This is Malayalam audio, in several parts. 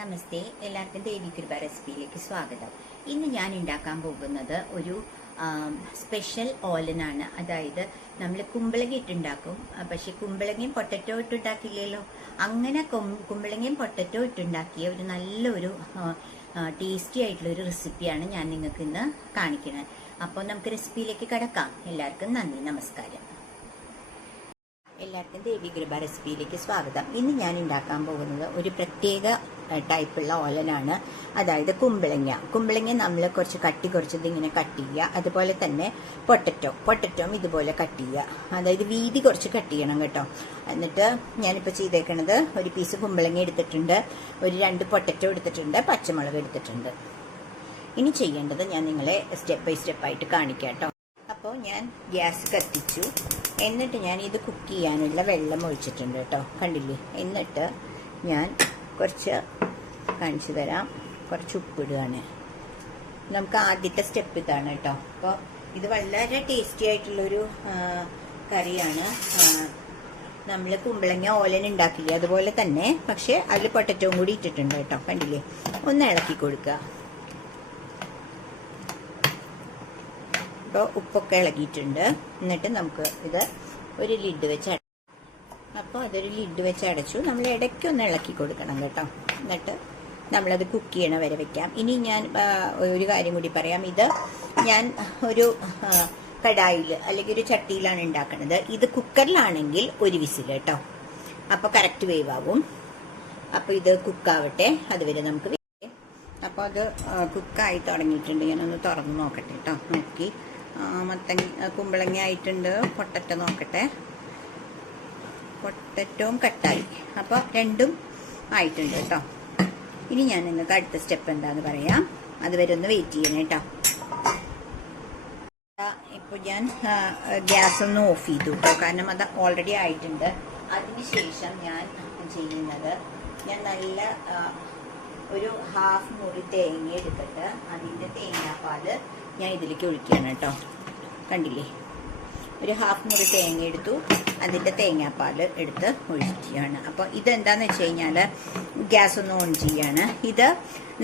നമസ്തേ, എല്ലാവർക്കും ദേവി കൃപ റെസിപ്പിയിലേക്ക് സ്വാഗതം. ഇന്ന് ഞാൻ ഉണ്ടാക്കാൻ പോകുന്നത് ഒരു സ്പെഷ്യൽ ഓലനാണ്. അതായത് നമ്മൾ കുമ്പളങ്ങ ഇട്ടുണ്ടാക്കും, പക്ഷെ കുമ്പളങ്ങയും പൊട്ടറ്റോ ഇട്ടുണ്ടാക്കില്ലല്ലോ. അങ്ങനെ കുമ്പളങ്ങയും പൊട്ടറ്റോ ഇട്ടുണ്ടാക്കിയ ഒരു നല്ലൊരു ടേസ്റ്റി ആയിട്ടുള്ള ഒരു റെസിപ്പിയാണ് ഞാൻ നിങ്ങൾക്ക് ഇന്ന് കാണിക്കുന്നത്. അപ്പോൾ നമുക്ക് റെസിപ്പിയിലേക്ക് കടക്കാം. എല്ലാവർക്കും നന്ദി, നമസ്കാരം. എല്ലാവർക്കും ദേവി കൃപ റെസിപ്പിയിലേക്ക് സ്വാഗതം. ഇന്ന് ഞാൻ ഉണ്ടാക്കാൻ പോകുന്നത് ഒരു പ്രത്യേക ടൈപ്പുള്ള ഓലനാണ്. അതായത് കുമ്പളങ്ങ നമ്മൾ കുറച്ചത് ഇങ്ങനെ കട്ട് ചെയ്യുക. അതുപോലെ തന്നെ പൊട്ടറ്റോം ഇതുപോലെ കട്ട് ചെയ്യുക. അതായത് വീതി കുറച്ച് കട്ട് ചെയ്യണം കേട്ടോ. എന്നിട്ട് ഞാനിപ്പോൾ ചെയ്തേക്കണത് ഒരു പീസ് കുമ്പളങ്ങ എടുത്തിട്ടുണ്ട്, ഒരു 2 പൊട്ടറ്റോ എടുത്തിട്ടുണ്ട്, പച്ചമുളക് എടുത്തിട്ടുണ്ട്. ഇനി ചെയ്യേണ്ടത് ഞാൻ നിങ്ങളെ സ്റ്റെപ്പ് ബൈ സ്റ്റെപ്പായിട്ട് കാണിക്കാം കേട്ടോ. അപ്പോൾ ഞാൻ ഗ്യാസ് കത്തിച്ചു. എന്നിട്ട് ഞാൻ ഇത് കുക്ക് ചെയ്യാനുള്ള വെള്ളം ഒഴിച്ചിട്ടുണ്ട് കേട്ടോ, കണ്ടില്ലേ. എന്നിട്ട് ഞാൻ കുറച്ച് കാണിച്ചു തരാം, കുറച്ച് ഉപ്പിടുകയാണ്. നമുക്ക് ആദ്യത്തെ സ്റ്റെപ്പ് ഇതാണ് കേട്ടോ. അപ്പോൾ ഇത് വളരെ ടേസ്റ്റി ആയിട്ടുള്ളൊരു കറിയാണ്. നമ്മൾ കുമ്പളങ്ങ ഓലൻ ഉണ്ടാക്കില്ലേ അതുപോലെ തന്നെ, പക്ഷെ അതിൽ പൊട്ടറ്റവും കൂടി ഇട്ടിട്ടുണ്ട് കേട്ടോ, കണ്ടില്ലേ. ഒന്ന് ഇളക്കി കൊടുക്കുക. ഇപ്പോൾ ഉപ്പൊക്കെ ഇളകിയിട്ടുണ്ട്. എന്നിട്ട് നമുക്ക് ഇത് ഒരു ലിഡ് വെച്ച് അപ്പോൾ അതൊരു ലിഡ് വെച്ച് അടച്ചു. നമ്മൾ ഇടയ്ക്കൊന്ന് ഇളക്കി കൊടുക്കണം കേട്ടോ. എന്നിട്ട് നമ്മളത് കുക്ക് ചെയ്യണ വരെ വെക്കാം. ഇനി ഞാൻ ഒരു കാര്യം കൂടി പറയാം. ഇത് ഞാൻ ഒരു കടായിൽ അല്ലെങ്കിൽ ഒരു ചട്ടിയിലാണ് ഉണ്ടാക്കുന്നത്. ഇത് കുക്കറിലാണെങ്കിൽ ഒരു വിസിൽ കേട്ടോ, അപ്പോൾ കറക്റ്റ് വേവാകും. അപ്പോൾ ഇത് കുക്കാവട്ടെ, അതുവരെ നമുക്ക്. അപ്പോൾ അത് കുക്കായി തുടങ്ങിയിട്ടുണ്ട്. ഞാനൊന്ന് തുറന്ന് നോക്കട്ടെ കേട്ടോ. നോക്കി കുമ്പളങ്ങ ആയിട്ടുണ്ട്. പൊട്ടറ്റോ നോക്കട്ടെ. പൊട്ടറ്റവും കട്ടായി. അപ്പോൾ രണ്ടും ആയിട്ടുണ്ട് കേട്ടോ. ഇനി ഞാൻ നിങ്ങൾക്ക് അടുത്ത സ്റ്റെപ്പ് എന്താന്ന് പറയാം. അതുവരെ ഒന്ന് വെയിറ്റ് ചെയ്യണം കേട്ടോ. ഇപ്പോൾ ഞാൻ ഗ്യാസ് ഒന്ന് ഓഫ് ചെയ്തു കേട്ടോ, കാരണം അത് ഓൾറെഡി ആയിട്ടുണ്ട്. അതിനുശേഷം ഞാൻ ചെയ്യുന്നത്, ഞാൻ നല്ല ഒരു 1/2 മുറി തേങ്ങ എടുത്തിട്ട് അതിൻ്റെ തേങ്ങാപ്പാല് ഞാൻ ഇതിലേക്ക് ഒഴിക്കുകയാണ് കേട്ടോ. കണ്ടില്ലേ, ഒരു 1/2 മുറി തേങ്ങ എടുത്തു, അതിൻ്റെ തേങ്ങാപ്പാല് എടുത്ത് ഒഴിക്കുകയാണ്. അപ്പോൾ ഇതെന്താന്ന് വെച്ച് കഴിഞ്ഞാൽ ഗ്യാസ് ഒന്ന് ഓൺ ചെയ്യാണ്. ഇത്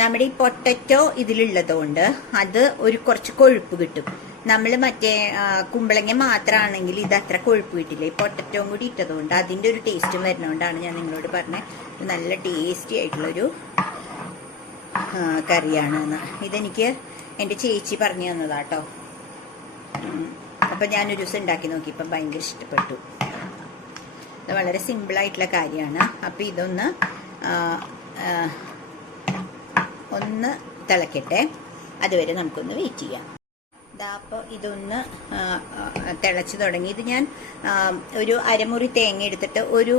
നമ്മുടെ ഈ പൊട്ടറ്റോ ഇതിലുള്ളത് കൊണ്ട് അത് ഒരു കുറച്ച് കൊഴുപ്പ് കിട്ടും. നമ്മൾ മറ്റേ കുമ്പളങ്ങ മാത്രമാണെങ്കിൽ ഇത് അത്ര കൊഴുപ്പ് കിട്ടില്ല. ഈ പൊട്ടറ്റോയും കൂടി ഇട്ടതുകൊണ്ട് അതിൻ്റെ ഒരു ടേസ്റ്റും വരുന്നതുകൊണ്ടാണ് ഞാൻ നിങ്ങളോട് പറഞ്ഞത് നല്ല ടേസ്റ്റി ആയിട്ടുള്ളൊരു കറിയാണെന്ന്. ഇതെനിക്ക് എൻ്റെ ചേച്ചി പറഞ്ഞു തന്നതാട്ടോ. അപ്പം ഞാനൊരു ദിവസം ഉണ്ടാക്കി നോക്കിയപ്പം ഭയങ്കര ഇഷ്ടപ്പെട്ടു. ഇത് വളരെ സിമ്പിളായിട്ടുള്ള കാര്യമാണ്. അപ്പം ഇതൊന്ന് തിളക്കട്ടെ, അതുവരെ നമുക്കൊന്ന് വെയിറ്റ് ചെയ്യാം. അപ്പോൾ ഇതൊന്ന് തിളച്ച് തുടങ്ങി. ഇത് ഞാൻ ഒരു അരമുറി തേങ്ങ എടുത്തിട്ട് ഒരു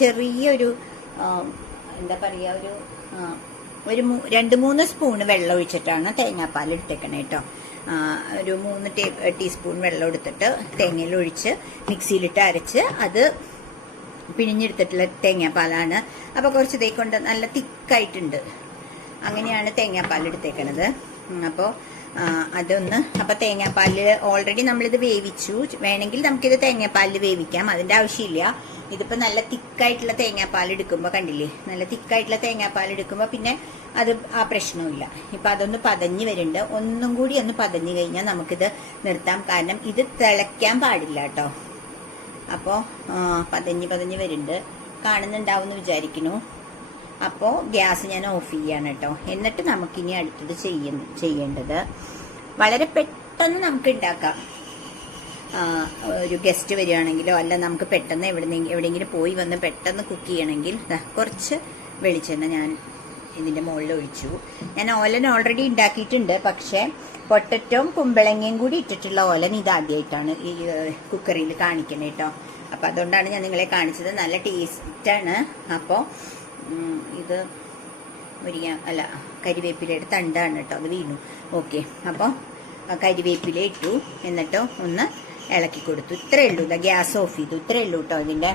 ചെറിയൊരു എന്താ പറയുക, ഒരു 2-3 സ്പൂണ് വെള്ളം ഒഴിച്ചിട്ടാണ് തേങ്ങാപ്പാൽ എടുത്തേക്കണേ കേട്ടോ. ഒരു 3 ടീസ്പൂൺ വെള്ളം എടുത്തിട്ട് തേങ്ങയിൽ ഒഴിച്ച് മിക്സിയിലിട്ട് അരച്ച് അത് പിഴിഞ്ഞെടുത്തിട്ടുള്ള തേങ്ങാപ്പാലാണ്. അപ്പോൾ കുറച്ച് ഇതേ കൊണ്ട് നല്ല തിക്കായിട്ടുണ്ട്. അങ്ങനെയാണ് തേങ്ങാപ്പാൽ എടുത്തേക്കണത്. അപ്പോൾ അപ്പോൾ തേങ്ങാപ്പാൽ ഓൾറെഡി നമ്മളിത് വേവിച്ചു. വേണമെങ്കിൽ നമുക്കിത് തേങ്ങാപ്പാലിൽ വേവിക്കാം, അതിൻ്റെ ആവശ്യമില്ല. ഇതിപ്പോൾ നല്ല തിക്കായിട്ടുള്ള തേങ്ങാപ്പാൽ എടുക്കുമ്പോൾ കണ്ടില്ലേ, നല്ല തിക്കായിട്ടുള്ള തേങ്ങാപ്പാൽ എടുക്കുമ്പോൾ പിന്നെ അത് ആ പ്രശ്നമില്ല. ഇപ്പം അതൊന്ന് പതഞ്ഞ് വരുന്നുണ്ട്. ഒന്നും കൂടി ഒന്ന് പതഞ്ഞ് കഴിഞ്ഞാൽ നമുക്കിത് നിർത്താം. കാരണം ഇത് തിളയ്ക്കാൻ പാടില്ല കേട്ടോ. അപ്പോൾ പതഞ്ഞ് വരുന്നുണ്ട്, കാണുന്നുണ്ടാവും എന്ന് വിചാരിക്കുന്നു. അപ്പോൾ ഗ്യാസ് ഞാൻ ഓഫ് ചെയ്യാണ് കേട്ടോ. എന്നിട്ട് നമുക്കിനി അടുത്തത് ചെയ്യേണ്ടത് വളരെ പെട്ടെന്ന് നമുക്ക് ഉണ്ടാക്കാം. ഒരു ഗസ്റ്റ് വരികയാണെങ്കിലോ അല്ല നമുക്ക് പെട്ടെന്ന് എവിടെയെങ്കിലും പോയി വന്ന് പെട്ടെന്ന് കുക്ക് ചെയ്യണമെങ്കിൽ കുറച്ച് വെളിച്ചെണ്ണ ഞാൻ ഇതിൻ്റെ മുകളിൽ ഒഴിച്ചു. ഞാൻ ഓലൻ ഓൾറെഡി ഉണ്ടാക്കിയിട്ടുണ്ട്, പക്ഷേ പൊട്ടറ്റോയും കുമ്പളങ്ങയും കൂടി ഇട്ടിട്ടുള്ള ഓലൻ ഇതാദ്യമായിട്ടാണ് ഈ കുക്കറിൽ കാണിക്കുന്നത് കേട്ടോ. അപ്പോൾ അതുകൊണ്ടാണ് ഞാൻ നിങ്ങളെ കാണിച്ചത്. നല്ല ടേസ്റ്റാണ്. അപ്പോൾ ഇത് കരിവേപ്പിലയുടെ തണ്ടാണ് കേട്ടോ, അത് വീണു. ഓക്കെ, അപ്പോൾ കരിവേപ്പില ഇട്ടു, എന്നിട്ടോ ഒന്ന് ഇളക്കി കൊടുത്തു. ഇത്രയേ ഉള്ളൂ. ഗ്യാസ് ഓഫ് ചെയ്തു. ഇത്രയേ ഉള്ളൂ കേട്ടോ ഇതിൻ്റെ